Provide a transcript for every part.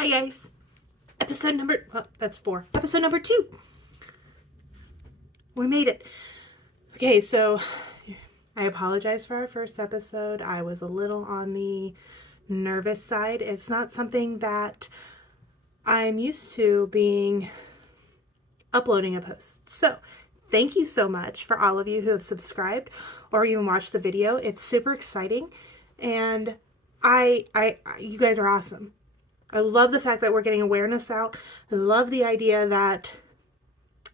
Hi guys. That's 4. Episode number 2. We made it. Okay, so I apologize for our first episode. I was a little on the nervous side. It's not something that I'm used to uploading a post. So thank you so much for all of you who have subscribed or even watched the video. It's super exciting. And you guys are awesome. I love the fact that we're getting awareness out. I love the idea that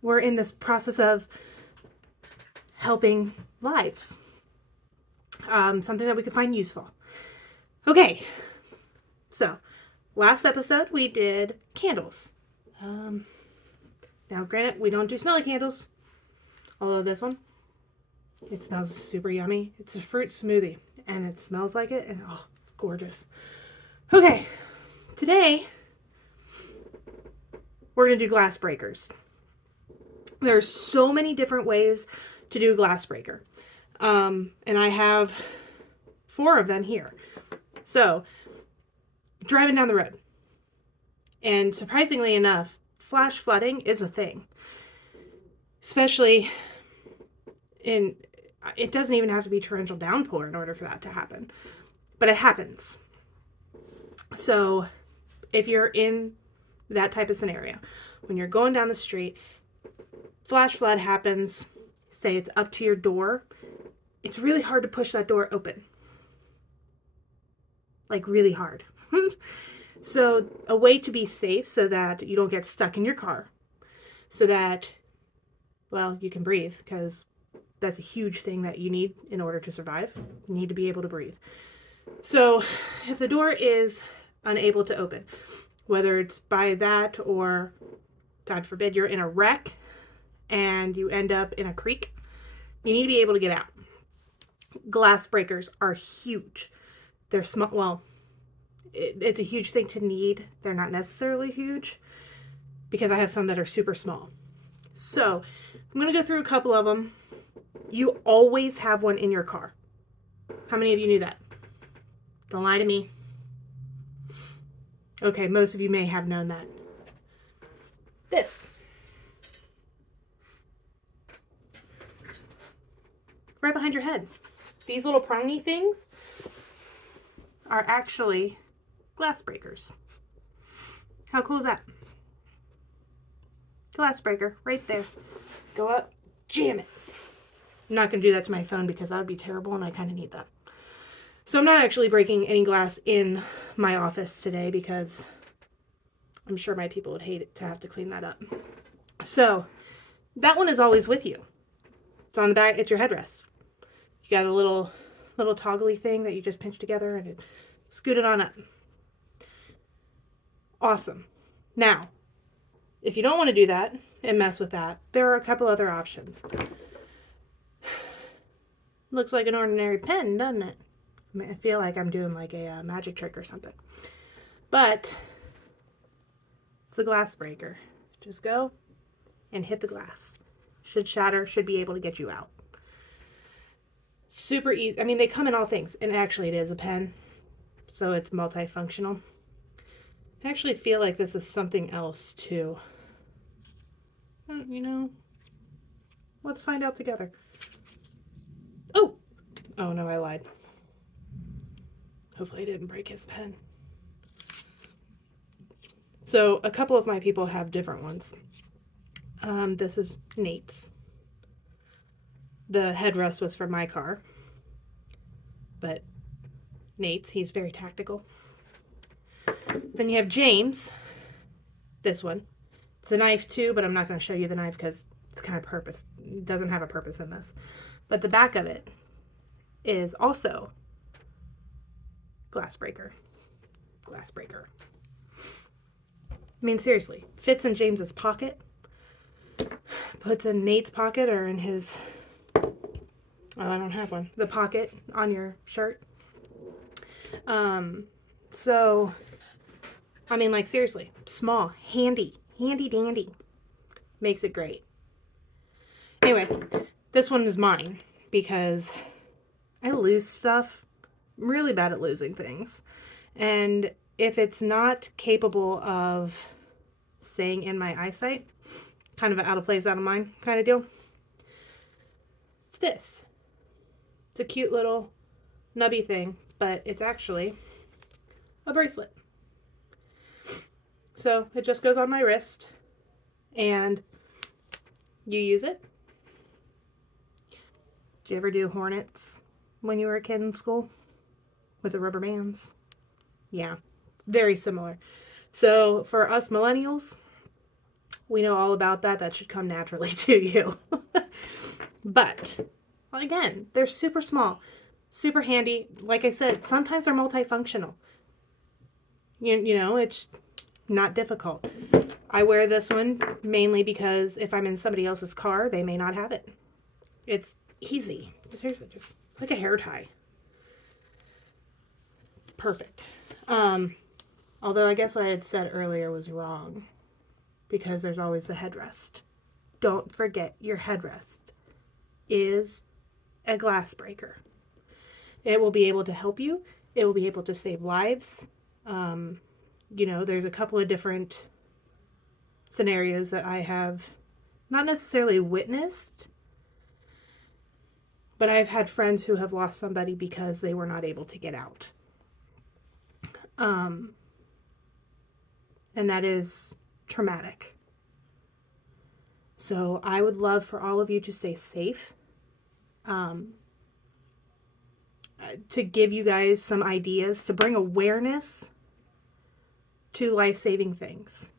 we're in this process of helping lives. Something that we could find useful. Okay, so last episode we did candles. Now granted, we don't do smelly candles. Although this one, it smells super yummy. It's a fruit smoothie and it smells like it and oh, gorgeous. Okay. Today, we're going to do glass breakers. There's so many different ways to do a glass breaker. And I have 4 of them here. So, driving down the road. And surprisingly enough, flash flooding is a thing. Especially it doesn't even have to be torrential downpour in order for that to happen. But it happens. So, if you're in that type of scenario, when you're going down the street, flash flood happens, say it's up to your door, it's really hard to push that door open. Like really hard. So a way to be safe so that you don't get stuck in your car, so that, well, you can breathe, because that's a huge thing that you need in order to survive. You need to be able to breathe. So if the door is unable to open, whether it's by that or, God forbid, you're in a wreck and you end up in a creek, you need to be able to get out. Glass breakers are huge. They're small. Well, it's a huge thing to need. They're not necessarily huge because I have some that are super small. So I'm going to go through a couple of them. You always have one in your car. How many of you knew that? Don't lie to me. Okay, most of you may have known that. This. Right behind your head. These little prongy things are actually glass breakers. How cool is that? Glass breaker, right there. Go up, jam it. I'm not going to do that to my phone because that would be terrible and I kind of need that. So I'm not actually breaking any glass in my office today because I'm sure my people would hate it to have to clean that up. So that one is always with you. It's on the back. It's your headrest. You got a little toggly thing that you just pinch together and it scoot it on up. Awesome. Now, if you don't want to do that and mess with that, there are a couple other options. Looks like an ordinary pen, doesn't it? I feel like I'm doing like a magic trick or something. But it's a glass breaker. Just go and hit the glass. Should shatter, should be able to get you out. Super easy. I mean, they come in all things. And actually it is a pen. So it's multifunctional. I actually feel like this is something else too. You know, let's find out together. Oh no, I lied. Hopefully I didn't break his pen. So a couple of my people have different ones. This is Nate's. The headrest was for my car. But Nate's, he's very tactical. Then you have James. This one. It's a knife too, but I'm not going to show you the knife because it's kind of it doesn't have a purpose in this. But the back of it is also glass breaker. Glass breaker. I mean, seriously, fits in James's pocket, puts in Nate's pocket or in his, oh, I don't have one, the pocket on your shirt. So, I mean, like, seriously, small, handy dandy, makes it great. Anyway, this one is mine because I lose stuff. I'm really bad at losing things. And if it's not capable of staying in my eyesight, kind of an out of place, out of mind kind of deal, it's this. It's a cute little nubby thing, but it's actually a bracelet. So it just goes on my wrist and you use it. Did you ever do hornets when you were a kid in school with the rubber bands? Yeah, very similar. So for us millennials, we know all about that. That should come naturally to you. But again, they're super small, super handy. Like I said, sometimes they're multifunctional. You know, it's not difficult. I wear this one mainly because if I'm in somebody else's car, they may not have it. It's easy. Seriously, just like a hair tie. Perfect. Although I guess what I had said earlier was wrong because there's always the headrest. Don't forget your headrest is a glass breaker. It will be able to help you. It will be able to save lives. You know, there's a couple of different scenarios that I have not necessarily witnessed, but I've had friends who have lost somebody because they were not able to get out. And that is traumatic. So I would love for all of you to stay safe. To give you guys some ideas, to bring awareness to life-saving things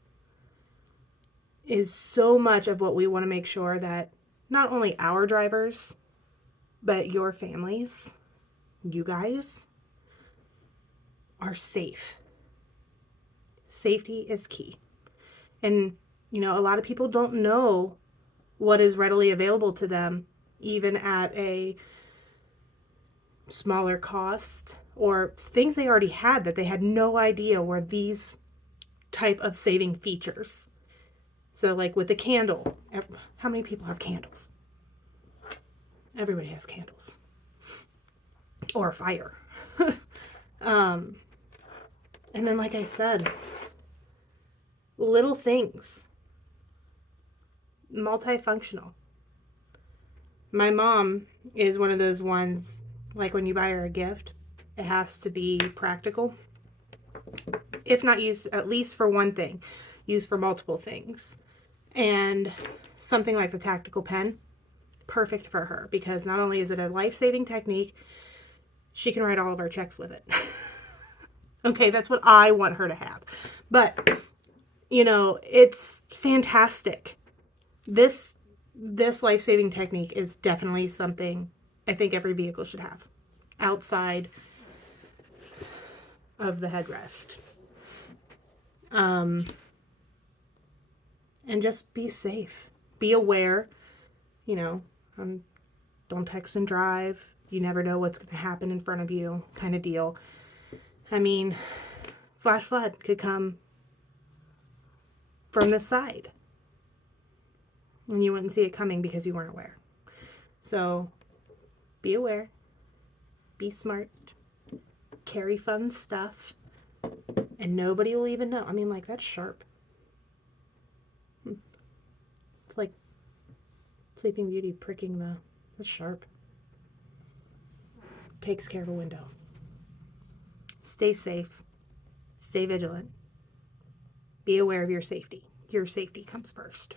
is so much of what we want to make sure that not only our drivers, but your families, you guys, are safe. Safety is key. And, you know, a lot of people don't know what is readily available to them, even at a smaller cost, or things they already had that they had no idea were these type of saving features. So like with the candle, how many people have candles? Everybody has candles. Or fire. And then like I said, little things. Multifunctional. My mom is one of those ones, like when you buy her a gift, it has to be practical. If not used at least for one thing, used for multiple things. And something like the tactical pen, perfect for her because not only is it a life-saving technique, she can write all of our checks with it. Okay, that's what I want her to have. But, you know, it's fantastic. This life-saving technique is definitely something I think every vehicle should have outside of the headrest. And just be safe. Be aware. You know, don't text and drive. You never know what's going to happen in front of you, kind of deal. I mean, flash flood could come from the side. And you wouldn't see it coming because you weren't aware. So, be aware. Be smart. Carry fun stuff. And nobody will even know. I mean, like, that's sharp. It's like Sleeping Beauty pricking that's sharp. Takes care of a window. Stay safe. Stay vigilant. Be aware of your safety. Your safety comes first.